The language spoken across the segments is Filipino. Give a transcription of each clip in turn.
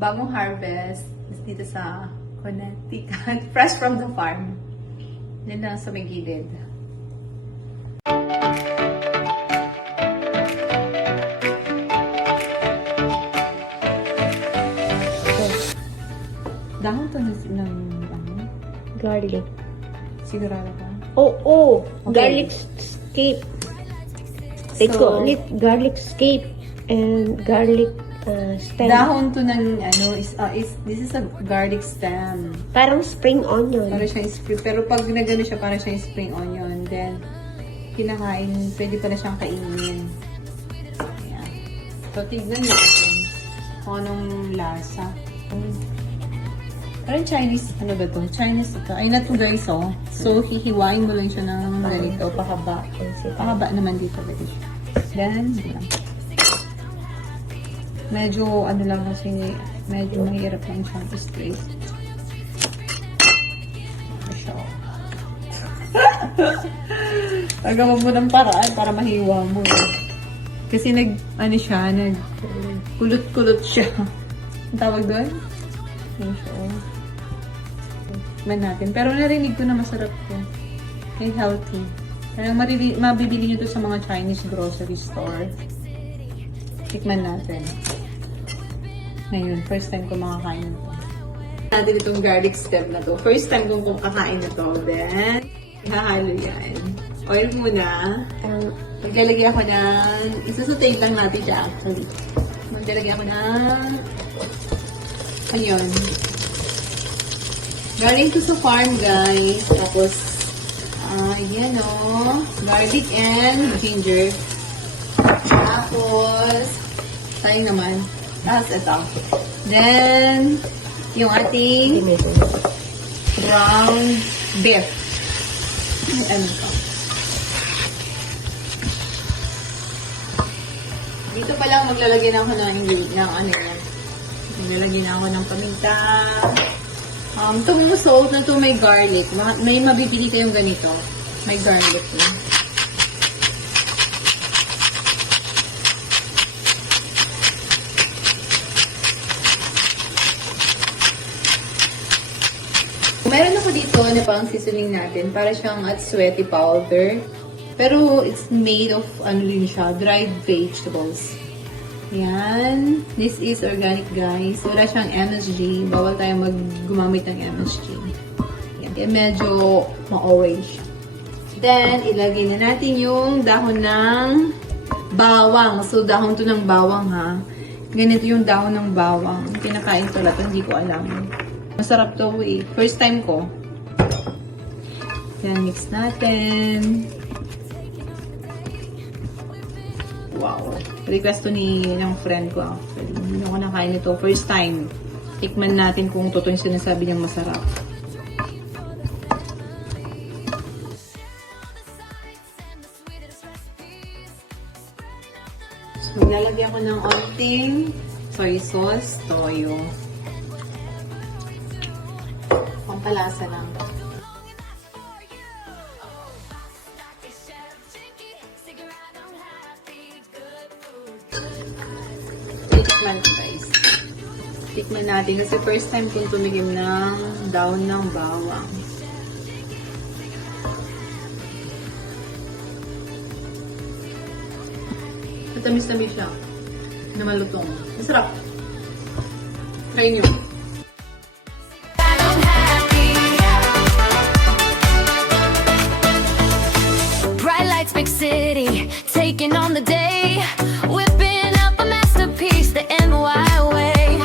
Bagong harvest dito sa Connecticut. Fresh from the farm. Yan lang sa may gilid. Dahon to ng ano? Garlic. Sigurado ka? Oh, Okay. garlic scape. They call it garlic scape and garlic stem. Dahon to ng ano, this is a garlic stem. Parang spring onion. Para siyang spring, pero pag nagano siya, para siyang spring onion. Then, kinakain, pwede pala siyang kainin. Ayan. So, tignan natin kung anong lasa. Parang Chinese, ano ba to? Chinese ito. Ay, na to guys, oh. So, hihiwain mo lang siya ng ganito, pakaba. Pakaba naman dito, pwede siya. Then, lang. Medyo, ano lang kasi, medyo mahirap lang siyang i-slice. Siya. Tagawa mo ng paraan para mahiwa mo. Kasi ano siya, kulot-kulot siya. Ang tawag doon? Yun siya. Man natin. Pero narinig ko na masarap to. May healthy. Kaya mabibili nyo to sa mga Chinese grocery store. Tikman natin. Ngayon, first time ko makakain na to. Natin itong garlic stem na to. First time kong kakain na to. Then, ihahalo yan. Oil muna. Maglalagay ako ng, isusutay lang natin siya actually. Maglalagay ako ng, ayun. Galing to sa farm, guys. Tapos, yan o. Garlic and ginger. Tapos, tayo naman. Tapos ito. Then, yung ating ground beef. Ano ito? Dito pa lang maglalagay na ako ng ano yan. Maglalagay na ako ng paminta. Itong salt na to may garlic. May mabibili kayong ganito. May garlic yun. Meron ako dito na pang seasoning natin. Para siyang at sweaty powder. Pero it's made of, ano din siya, dried vegetables. Yan. This is organic, guys. Wala siyang MSG. Bawal tayo gumamit ng MSG. Yan. Kaya medyo ma-orange. Then, ilagay na natin yung dahon ng bawang. So, dahon to ng bawang, ha. Ganito yung dahon ng bawang. Kinakain ko lang. Hindi ko alam. Masarap to, eh. First time ko. Yan, mix natin. Wow. Request to ng friend ko actually. Hindi ako nakain ito. First time. Tikman natin kung totoo yung sinasabi niyang masarap. So, nalagyan ko ng onting soy sauce, toyo. Pampalasa lang. Tikman ko, guys. Tikman natin kasi first time kong tumigim ng dahon ng bawang. Matamis-tamis siya. Na malutong. Masarap. Try nyo. Bright lights, big city, taking on the day. Whipping up a masterpiece, the NY way.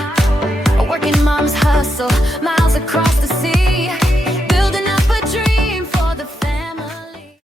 A working mom's hustle, miles across